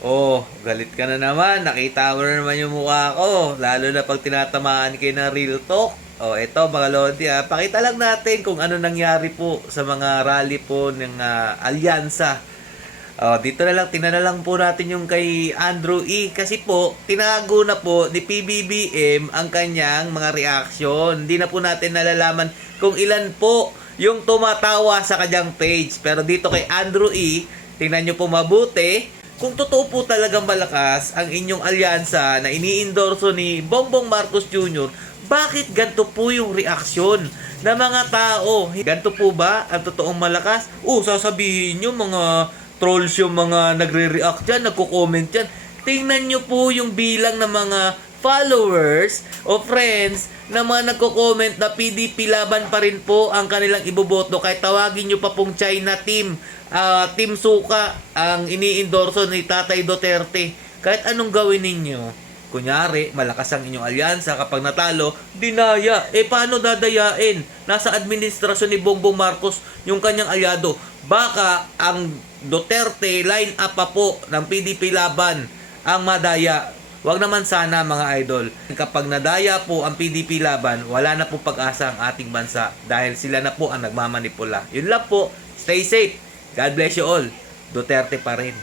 Oh, galit ka na naman. Nakita mo na naman yung mukha ko. Lalo na pag tinatamaan kayo ng real talk. Oh, eto mga Lodi, pakita lang natin kung ano nangyari po sa mga rally po ng alyansa. Oh, dito na lang, tingnan na lang po natin yung kay Andrew E. Kasi po, tinago na po ni PBBM ang kanyang mga reaction. Hindi na po natin nalalaman kung ilan po yung tumatawa sa kanyang page. Pero dito kay Andrew E, tingnan nyo po mabuti. Kung totoo po talagang malakas ang inyong alyansa na iniendorso ni Bongbong Marcos Jr., bakit ganito po yung reaksyon ng mga tao? Ganito po ba ang totoong malakas? Sasabihin nyo mga trolls yung mga nagre-react dyan, nagko-comment dyan. Tingnan nyo po yung bilang ng mga followers o friends na mga nagko-comment na PDP laban pa rin po ang kanilang iboboto kahit tawagin nyo pa pong China team, Team Suka ang iniendorso ni Tatay Duterte. Kahit anong gawin ninyo, kunyari, malakas ang inyong alyansa, kapag natalo, dinaya. Paano dadayain? Nasa administrasyon ni Bongbong Marcos yung kanyang alyado. Baka ang Duterte line up pa po ng PDP laban ang madaya. Wag naman sana mga idol. Kapag nadaya po ang PDP laban, wala na po pag-asa ang ating bansa dahil sila na po ang nagmamanipula. Yun lang po. Stay safe. God bless you all. Duterte pa rin.